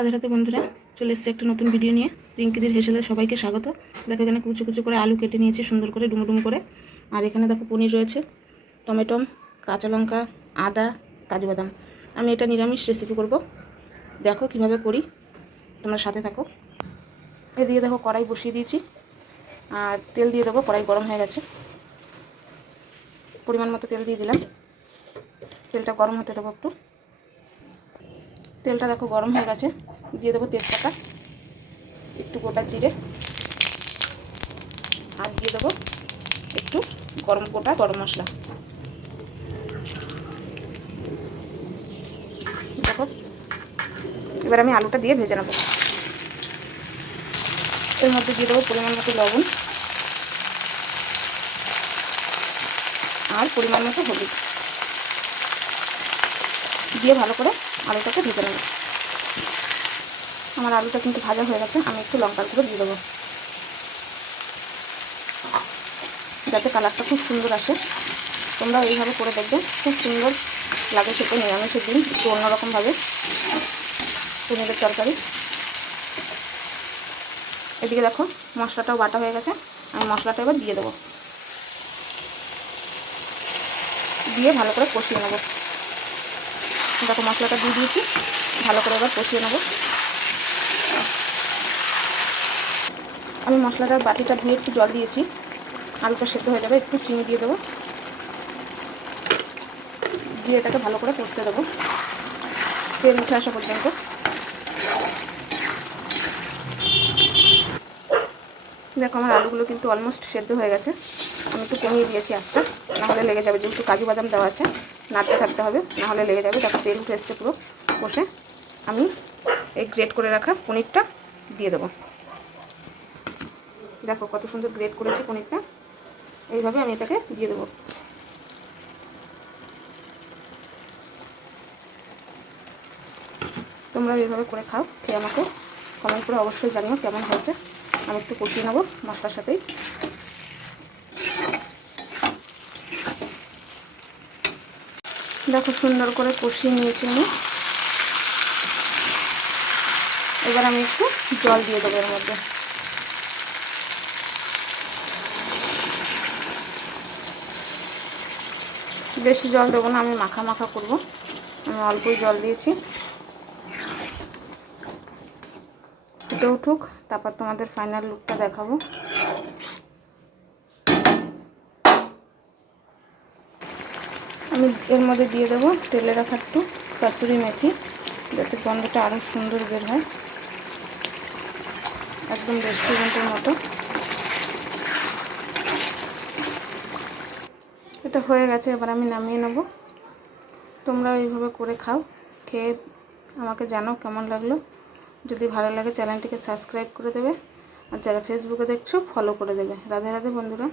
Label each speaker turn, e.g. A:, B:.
A: রাধে রাধে বন্ধুরা, চলে এসেছে একটা নতুন ভিডিও নিয়ে। রিঙ্কিদের হেসেলে সবাইকে স্বাগত। দেখো এখানে কুচু কুচু করে আলু কেটে নিয়েছি, সুন্দর করে ডুমো ডুমো করে। আর এখানে দেখো পনির রয়েছে, টমেটো, কাঁচা লঙ্কা, আদা, কাজু বাদাম। আমি এটা নিরামিষ রেসিপি করব। দেখো কীভাবে করি, তোমরা সাথে থাকো। এ দিয়ে দেখো কড়াই বসিয়ে দিয়েছি, আর তেল দিয়ে দেবো, কড়াই গরম হয়ে গেছে। পরিমাণ মতো তেল দিয়ে দিলাম। তেলটা গরম হতে দেবো একটু। তেলটা দেখো গরম হয়ে গেছে। দিয়ে দেবো তেজপাতা, একটু গোটা জিরে, আর দিয়ে দেবো একটু গরম গোটা গরম মশলা। দেখো, এবার আমি আলুটা দিয়ে ভেজে নেব। এর মধ্যে দিয়ে দেবো পরিমাণ মতো লবণ আর পরিমাণ মতো হলুদ। দিয়ে ভালো করে আলুটাকে ভেজে নেব। আমার আলুটা কিন্তু ভাজা হয়ে গেছে, আমি একটু লঙ্কার গুঁড়ো দিয়ে দেবো। যাতে কালারটা খুব সুন্দর আসে। তোমরা এইভাবে করে দেখবে, খুব সুন্দর লাগে খেতে, নিরামিষের দিন, একটু অন্যরকমভাবে। পনিরের তরকারি। এদিকে দেখো, মশলাটাও বাটা হয়ে গেছে, আমি মশলাটা এবার দিয়ে দেবো। দিয়ে ভালো করে কষিয়ে নেব। দেখো মশলাটা দিয়ে দিয়েছি। ভালো করে এবার কষিয়ে নেব। আমি মশলাটার বাটিটা ধুয়ে একটু জল দিয়েছি। আলুটা সেদ্ধ হয়ে যাবে, একটু চিনি দিয়ে দেবো। দিয়ে এটাকে ভালো করে কষতে দেবো। তেল উঠে আসা পর্যন্ত। দেখো, আমার আলুগুলো কিন্তু অলমোস্ট সেদ্ধ হয়ে গেছে। আমি একটু কমিয়ে দিয়েছি আজটা নাহলে লেগে যাবে, যেহেতু কাজু বাদাম দেওয়া আছে, নাড়তে থাকতে হবে, নাহলে লেগে যাবে দেখো তেল উঠে এসছে পুরো কষে আমি এই গ্রেট করে রাখা পনিরটা দিয়ে দেবো। দেখো কত সুন্দর গ্রেট করেছি পনিরটা, এইভাবে আমি এটাকে দিয়ে দেবো। তোমরা এইভাবে করে খাও, খেয়ে আমাকে কমেন্ট করে অবশ্যই জানিও কেমন হয়েছে। আমি একটু কষিয়ে নেব মশলার সাথেই। দেখো সুন্দর করে কষিয়ে নিয়েছি আমি। এবার আমি একটু জল দিয়ে দেবো এর মধ্যে। বেশি জল দেবো না, আমি মাখা মাখা করব। আমি অল্পই জল দিয়েছি। ফুটে উঠুক, তারপর তোমাদের ফাইনাল লুকটা দেখাবো। আমি এর মধ্যে দিয়ে দেবো তেলে রাখা একটু কাসুরি মেথি, যাতে গন্ধটা আরও সুন্দর বের হয়। একদম রেস্টুরেন্টের মতো। এটা হয়ে গেছে, এবার আমি নামিয়ে নেব। তোমরা এইভাবে করে খাও, খেয়ে আমাকে জানাও কেমন লাগল। যদি ভালো লাগে, চ্যানেলটিকে সাবস্ক্রাইব করে দেবে। আর যারা ফেসবুকে দেখছ ফলো করে দেবে। রাধে রাধে বন্ধুরা।